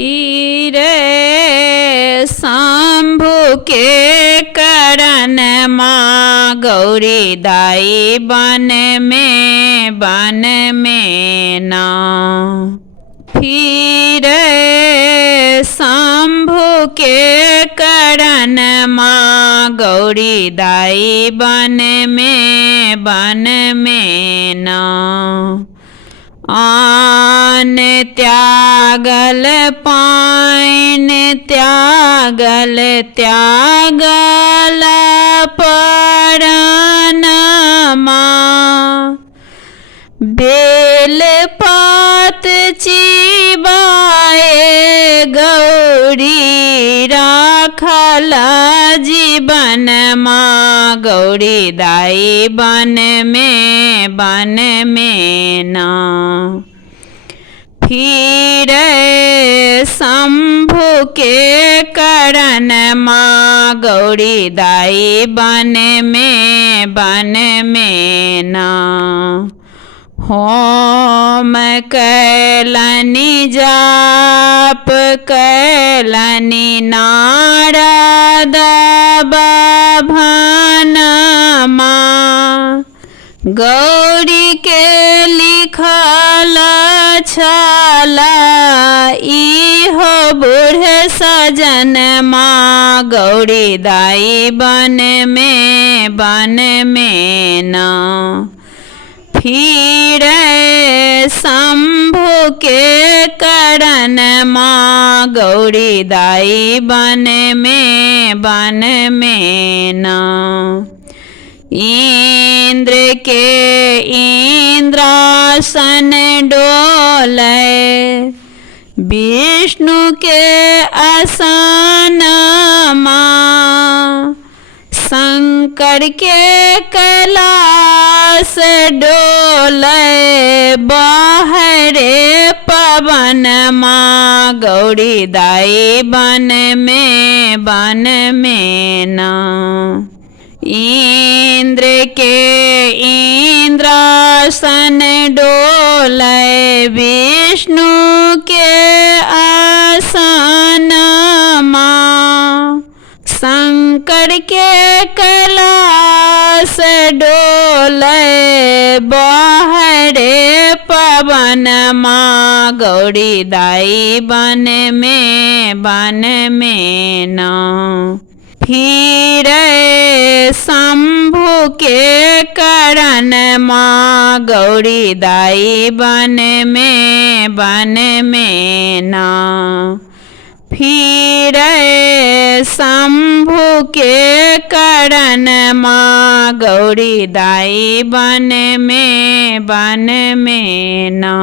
फिर शंभु के करण माँ गौरी दाई बन में ना। फिर शंभु के करण माँ गौरी दाई बन में ना। आन त्यागल पाइन त्यागल परानमा। बेल पात चिबाए गौरी राखल जीवन माँ गौरी दाई बन में ना। फिर शंभु के करण माँ गौरी दाई बन में ना। होम कैलनि जाप कैलनि नारद बाभनमा। गौरी के लिखल छला इहो बूढ़ सजन माँ गौरी दाई बन में ना। फिर शंभु के करण माँ गौरी दाई बन में ना। इंद्र के इंद्रासन डोले विष्णु के आसन माँ। शंकर के कैलाश डोले बाहरे पवन माँ गौरी दाई बन में ना। इंद्र के इंद्रासन डोले विष्णु के आसन माँ। शंकर के कैलाश डोले बाहरे पवन माँ गौरी दाई बन में ना। फिर शंभु के करण माँ गौरी दाई बन में ना। फिर शंभु के करण माँ गौरी दाई बन में ना।